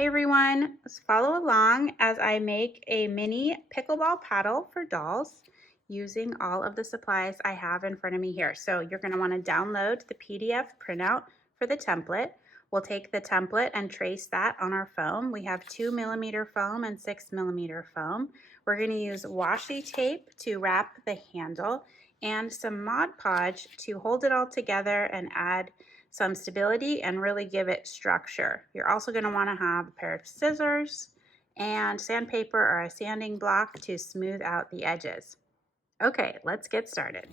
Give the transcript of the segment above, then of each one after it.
Hey everyone, let's follow along as I make a mini pickleball paddle for dolls using all of the supplies I have in front of me here. So you're going to want to download the PDF printout for the template. We'll take the template and trace that on our foam. We have 2mm foam and 6mm foam. We're going to use washi tape to wrap the handle and some Mod Podge to hold it all together and add some stability and really give it structure. You're also going to want to have a pair of scissors and sandpaper or a sanding block to smooth out the edges. Okay, let's get started.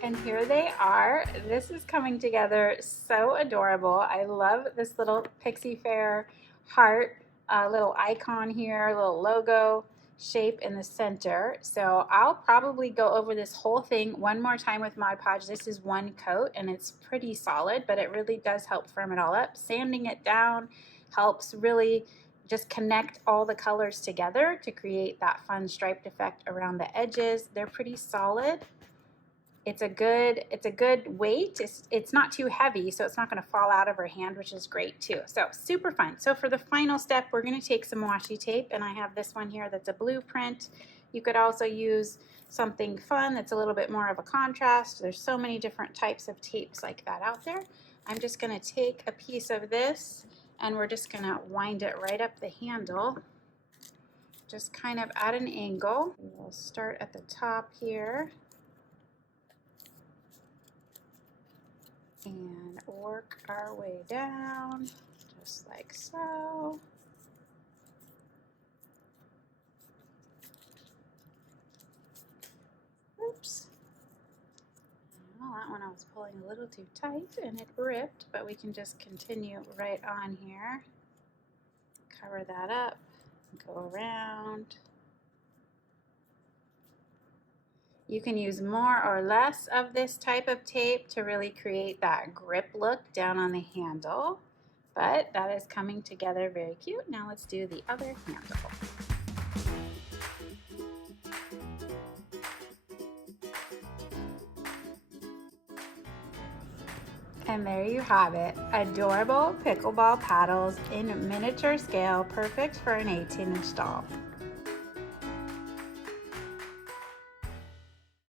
And here they are. This is coming together so adorable. I love this little Pixie Fair heart, little icon here, little logo shape in the center. So I'll probably go over this whole thing one more time with Mod Podge. This is one coat and it's pretty solid, but it really does help firm it all up. Sanding it down helps really just connect all the colors together to create that fun striped effect around the edges. They're pretty solid. It's a good weight. It's not too heavy, so it's not going to fall out of her hand, which is great too. So super fun. So for the final step, we're going to take some washi tape, and I have this one here that's a blueprint. You could also use something fun that's a little bit more of a contrast. There's so many different types of tapes like that out there. I'm just going to take a piece of this, and we're just going to wind it right up the handle, just kind of at an angle. We'll start at the top here and work our way down, just like so. Oops. Well, that one I was pulling a little too tight and it ripped, but we can just continue right on here. Cover that up, go around. You can use more or less of this type of tape to really create that grip look down on the handle, but that is coming together very cute. Now let's do the other handle. And there you have it, adorable pickleball paddles in miniature scale, perfect for an 18-inch doll.